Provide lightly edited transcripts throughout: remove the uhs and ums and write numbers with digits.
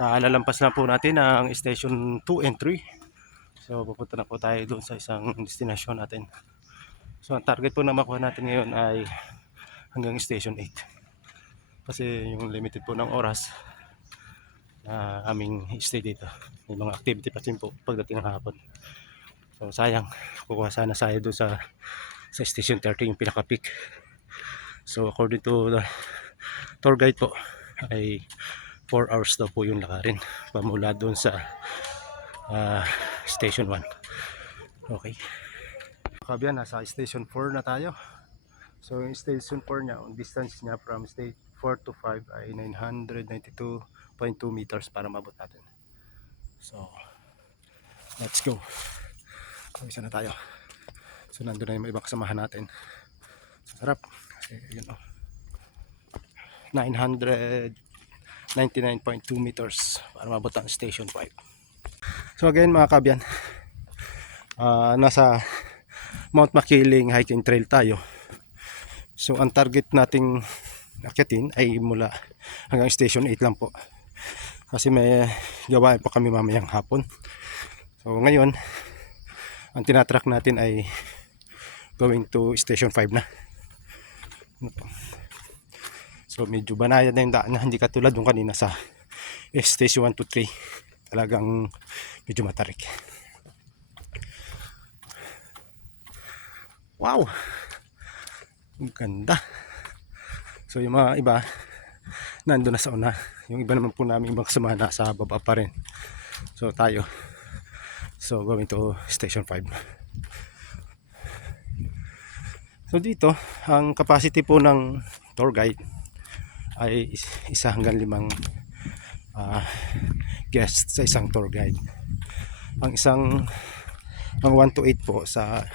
Kalalampas na po natin ang station 2 and 3. So pupunta na po tayo doon sa isang destinasyon natin. So ang target po na makuha natin ngayon ay hanggang station 8. Kasi yung limited po ng oras na aming stay dito. May mga activity pa din po pagdating ng hapon. So sayang, kukuha sana tayo doon sa station 30, yung pinaka peak. So according to the tour guide po ay 4 hours daw po yung lakarin pamula doon sa station 1. Okay. Kabiyan, nasa station 4 na tayo. So yung station 4 niya, ang distance niya from state 4 to 5 ay 992.2 meters para mabot natin. So let's go. So isa na tayo. So nandun na yung ibang kasamahan natin. Sarap. Kasi yun o. 999.2 meters para mabot ang station 5. So again mga kabyan, nasa Mount Makiling hiking trail tayo. So ang target nating akyatin ay mula hanggang station 8 lang po. Kasi may gawain pa kami mamayang hapon. So ngayon, ang tinatrack natin ay going to station 5 na. So medyo banayad na yung daan na, hindi katulad yung kanina sa station 1 to 3. Talagang medyo matarik. Wow! Ang ganda. So yung mga iba nandun na sa una. Yung iba naman po namin ibang kasama nasa baba pa rin. So tayo, so going to station 5. So dito ang capacity po ng tour guide ay 1 hanggang 5 guests sa isang tour guide. Ang 1 to 8 po sa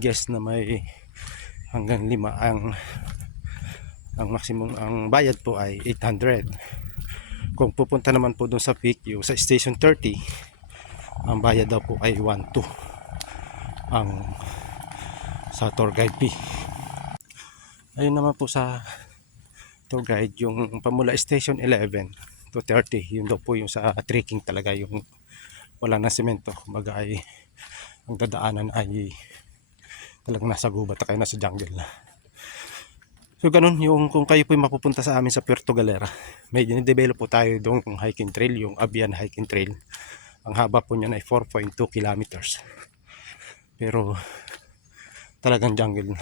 guest na may hanggang 5 ang maximum, ang bayad po ay 800. Kung pupunta naman po doon sa peak, yung sa station 30, ang bayad daw po ay 1.2 ang sa tour guide fee. Ayun naman po sa tour guide, yung pamula station 11 to 30, yun daw po yung sa trekking talaga, yung wala na semento. Kumbaga ay ang dadaanan ay talagang nasa gubat na kayo, nasa jungle na. So ganun yung kung kayo po mapupunta sa amin sa Puerto Galera, may develop po tayo doon kung hiking trail, yung Abian hiking trail. Ang haba po niyan ay 4.2 kilometers. Pero talagang jungle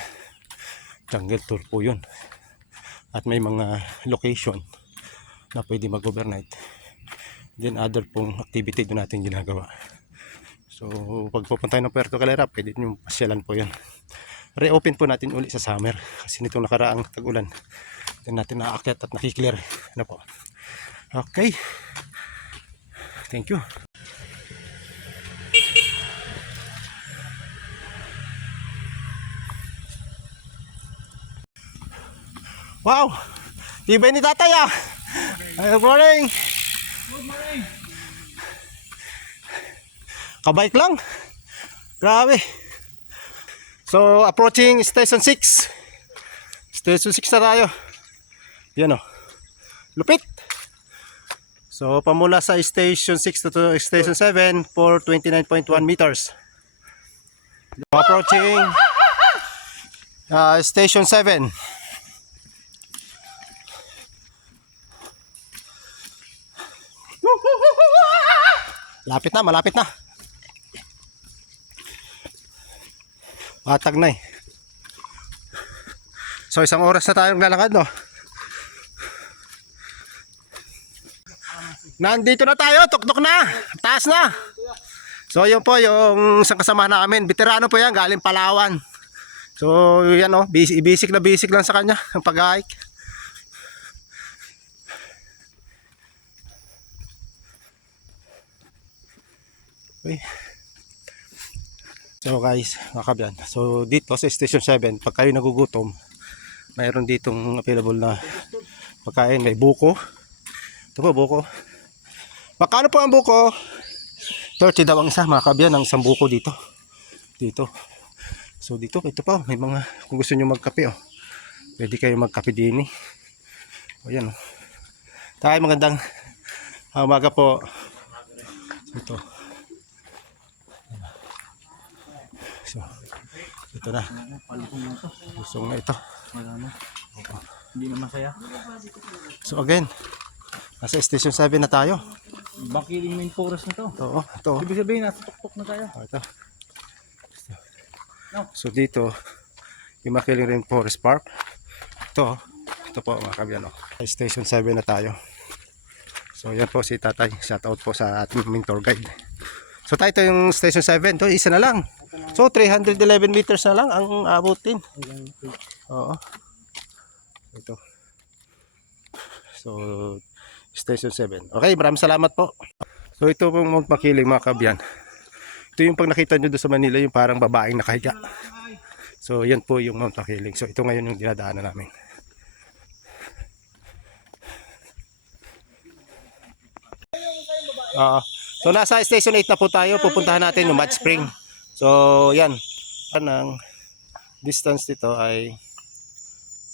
tour po yun. At may mga location na pwede mag-overnight. Then other pong activity doon natin ginagawa. So pag pupunta tayo ng Puerto Galera, pwede nyo pasyalan po yun. Reopen po natin uli sa summer kasi nitong nakaraang tag-ulan din natin naaakyat at nakiklear na po. Okay, thank you. Wow, tibay ni tatay ah. Good morning. Good morning. Kabike lang, grabe. So approaching station 6. Station 6 na tayo. Yan o, lupit. So pamula sa station 6 to station 7 for 29.1 meters. Approaching station 7. Lapit na, malapit na. Patag na eh. So isang oras na tayong lalakad, no? Nandito na tayo, tuktok na. Taas na. So yun po yung isang kasama namin. Veterano po yan, galing Palawan. So yan o, basic na basic lang sa kanya ang pag-hike. Okay. So guys, mga kabyan, so dito sa station 7, pag kayo nagugutom, mayroon ditong available na pagkain. May buko. Ito po, buko. Magkano po ang buko? 30 daw ang isa, mga kabyan, ang isang buko dito. So dito, ito pa, may mga, kung gusto nyo magkape, pwede kayo magkape din. O yan, Tay, magandang umaga po. Ito. So, ito na. Lusong na ito. Wala na. Hindi na masaya. So again, nasa Station 7 na tayo. Bakiling main forest na to. Oo, ito. Ibig sabihin, nasa tuktok na tayo. Ito. So dito, yung Makiling Rainforest Park. Ito po mga kabyan. Station 7 na tayo. So yan po si Tatay. Shout out po sa ating mentor guide. So tayo, ito yung Station 7. Ito, isa na lang. So 311 meters na lang ang abutin. Oo. Ito. So Station 7. Okay, maraming salamat po. So ito pong Mount Makiling mga kabyan. Ito yung pag nakita nyo doon sa Manila, yung parang babaeng nakahiga. So yan po yung Mount Makiling. So ito ngayon yung dinadaanan namin. So nasa Station 8 na po tayo. Pupuntahan natin yung Mud Spring. So yan. Ang distance dito ay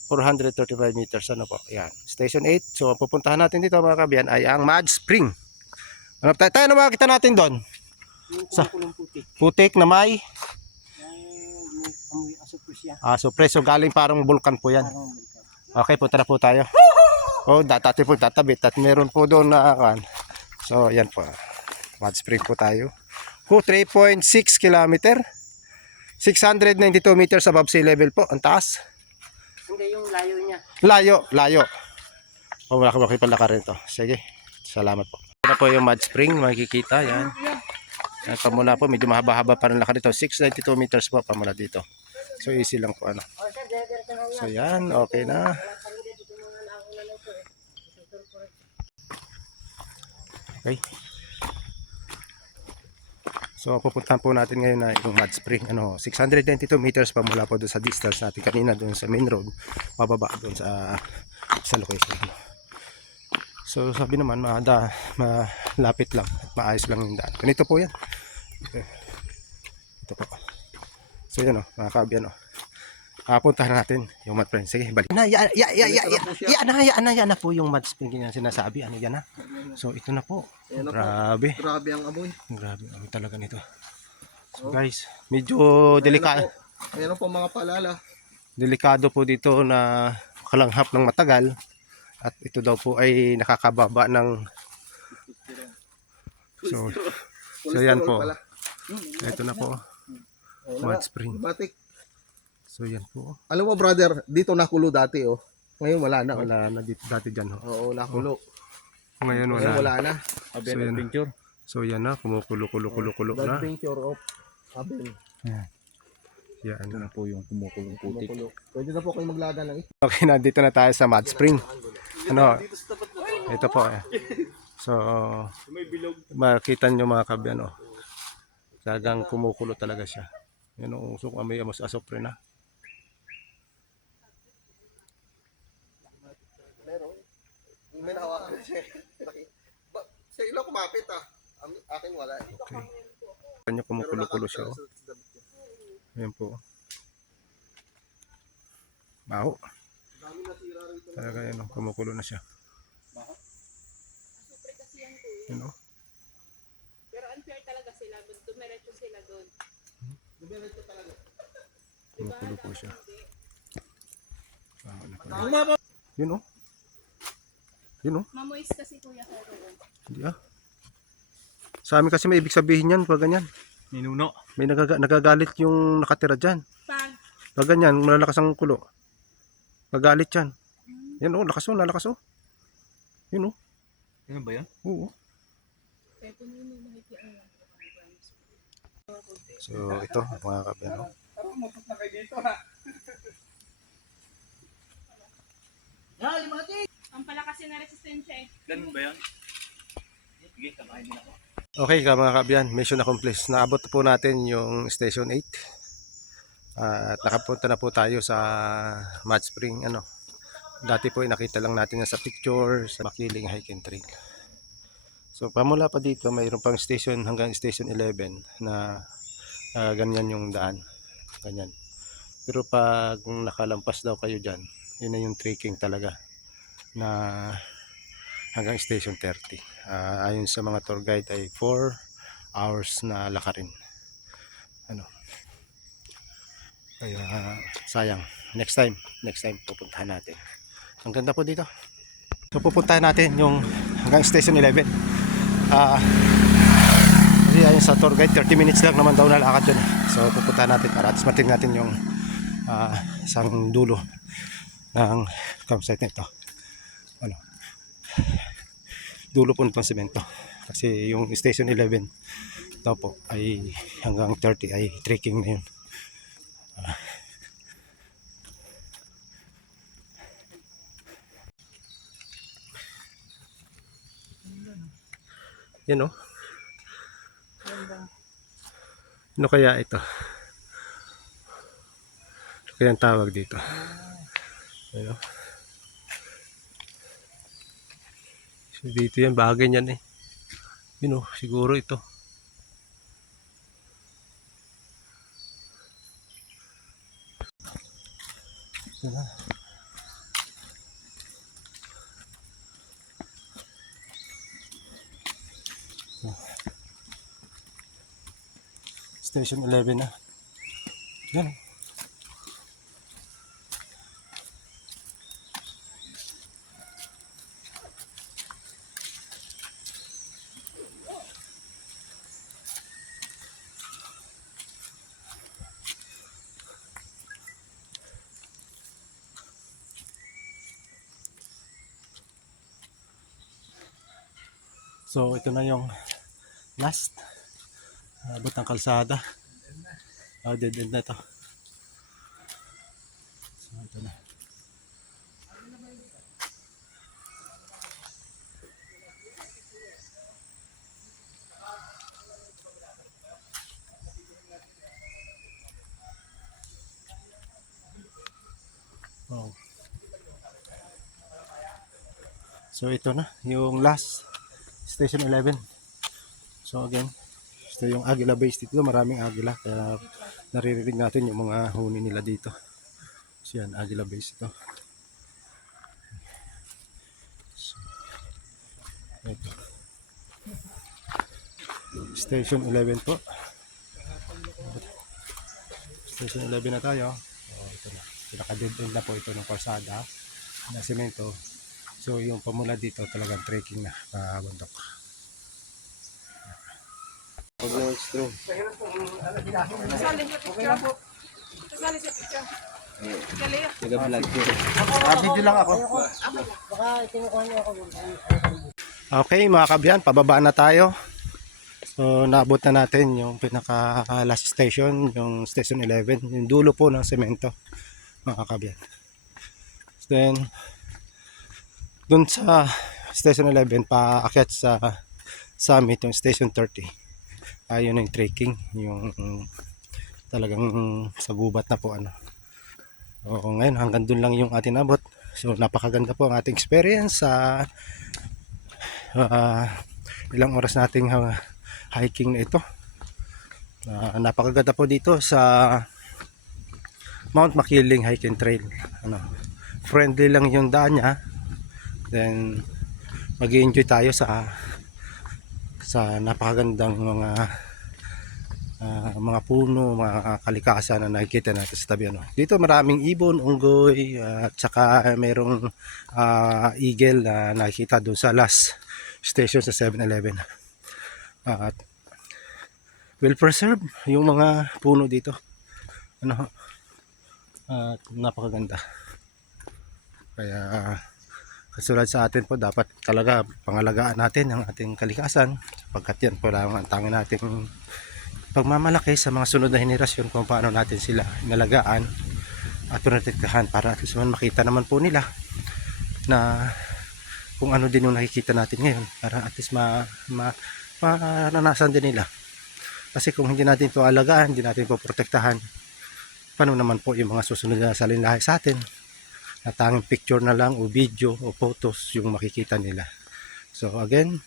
435 meters. Ano po? Yan. Station 8. So pupuntahan natin dito mga kabyan ay ang Mud Spring. Ano tayo na makikita natin doon? Sa putik na may so preso galing parang bulkan po yan. Okay, punta na po tayo. Dati po tatabit at meron po doon na kan. So yan po. Mud Spring po tayo. 3.6 kilometer. 692 meters above sea level po. Ang taas. Hindi yung layo niya. Layo. Wala ka makipalaka rin to. Sige. Salamat po. Ito na po yung Mud Spring. Makikita. Yan. Yan pamula po. Medyo mahaba-haba pa rin laka dito. 692 meters po pamula dito. So easy lang po ano. So yan. Okay na. Okay. So pupuntahan po natin ngayon na yung Mud Spring. 692 meters pa mula po doon sa distance natin kanina doon sa main road. Pababa doon sa location. So sabi naman malapit lang at maayos lang yung daan. Ganito po yan. Ito po. So yan mga kabyan puntahan natin yung Mud Spring. Sige, balik na. Yan na po yung Mud Spring yung sinasabi. Yan na. So ito na po. Grabe. Grabe ang amoy. Grabe ang amoy talaga nito. So guys, medyo delikado. Ayan po mga paalala. Delikado po dito na kalanghap ng matagal. At ito daw po ay nakakababa ng So yan po. Ito na po. Mud Spring. Batik. So yan po. Alam mo brother, dito nakulo dati Ngayon wala na. Wala na dito dati dyan Oo, nakulo. Ngayon Ngayon wala. wala na. So yan na. So yan na, kumukulo na. Picture of Abel. Yan na po yung kumukulong putik. Pwede na po kayo maglaga ng ito. Okay, nandito na tayo sa Mud Spring. Ito po So, makita nyo mga kabyan talagang kumukulo talaga siya. Yan ang usok, may asopre na. May nahawakan siya. Sa ilo kumapit Akin wala Okay. Kanya kumukulo siya Ayan po. Baho. Talaga yan kumukulo na siya. Yan Pero unfair talaga sila. Dumiretso sila doon. Dumiretso talaga. Kumukulo po siya. Baho na. Yun Mamoist kasi kuya sa roon. Hindi Sa amin kasi may ibig sabihin yan pag ganyan. Minuno. May nagagalit yung nakatira dyan. Pag Pag ganyan, malalakas ang kulo. Nagalit yan. Yan lakas lalakas Yun Ano ba yan? Oo. So ito mga kabyan. ang palakas na resistensya Ganun ba yan? Sige, kamahin din ako. Okay mga kabyan, mission accomplished. Naabot po natin yung Station 8. At nakapunta na po tayo sa Mud Spring. Dati po nakita lang natin sa picture sa Makiling Hiking Trail. So pamula pa dito mayroon pang station hanggang Station 11 na ganyan yung daan. Ganyan. Pero pag nakalampas daw kayo dyan, yun na yung trekking talaga na hanggang station 30. Ayon sa mga tour guide ay 4 hours na lakarin. Ano? Kaya sayang. Next time pupuntahan natin. Ang ganda po dito. So pupuntahan natin yung hanggang station 11. Kasi ayon sa tour guide 30 minutes lang naman daw na lakad dun. So pupuntahan natin para at mating natin yung isang dulo ng campsite nito. Ano? Dulo po nitong semento. Kasi yung station 11 ito po ay hanggang 30 ay trekking na yun. Yan o. Ano kaya ito? Ano kaya ang tawag dito? Ano? So dito yan, bagay niyan eh. Yun o, siguro ito. Ito na. Station 11 na. Yan. So ito na yung last. Abot ng kalsada. Dead end na to. So ito na. Wow. So ito na yung last station 11. So again, ito yung Agila base dito, maraming agila kaya naririnig natin yung mga huni nila dito. So yan, Agila base ito. So, ito. Station 11 po. Station 11 na tayo. Ito na. Pinaka-dead end na po ito ng kalsada na semento. So yung pamula dito talagang trekking na bundok. Pag na-extreme. Kasali sa picture. Kasali sa picture. Kali. Nag-vlog ko. Video lang ako. Okay mga kabyan, pababa na tayo. So naabot na natin yung pinaka last station, yung station 11, yung dulo po ng semento mga kabyan. Then dun sa station 11 paakyat sa summit yung station 30. Ayun yung trekking, yung talagang sa gubat na po ano. O ngayon hanggang dun lang yung ating abot. So napakaganda po ang ating experience sa ilang oras nating hiking na ito. Napakaganda po dito sa Mount Makiling Hiking Trail. Ano, friendly lang yung daan niya. Then mag-enjoy tayo sa napakagandang mga puno, mga kalikasan na nakikita natin sa tabi ano. Dito maraming ibon, unggoy, at saka merong eagle na nakikita doon sa last station sa 7-Eleven. At well preserved yung mga puno dito. Ano? At napakaganda. Kaya kasulad sa atin po, dapat talaga pangalagaan natin ang ating kalikasan sapagkat yan po lang ang tanging nating pagmamalaki sa mga sunod na henerasyon kung paano natin sila inalagaan at protektahan para at least makita naman po nila na kung ano din yung nakikita natin ngayon para at least maranasan din nila. Kasi kung hindi natin ito alagaan, hindi natin po protektahan, paano naman po yung mga susunod na salinlahi sa atin na tanging picture na lang o video o photos yung makikita nila. So again,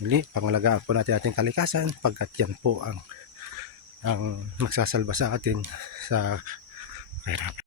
muli, pangalagaan po natin ating kalikasan pagkat yan po ang magsasalba sa atin sa kahirapan.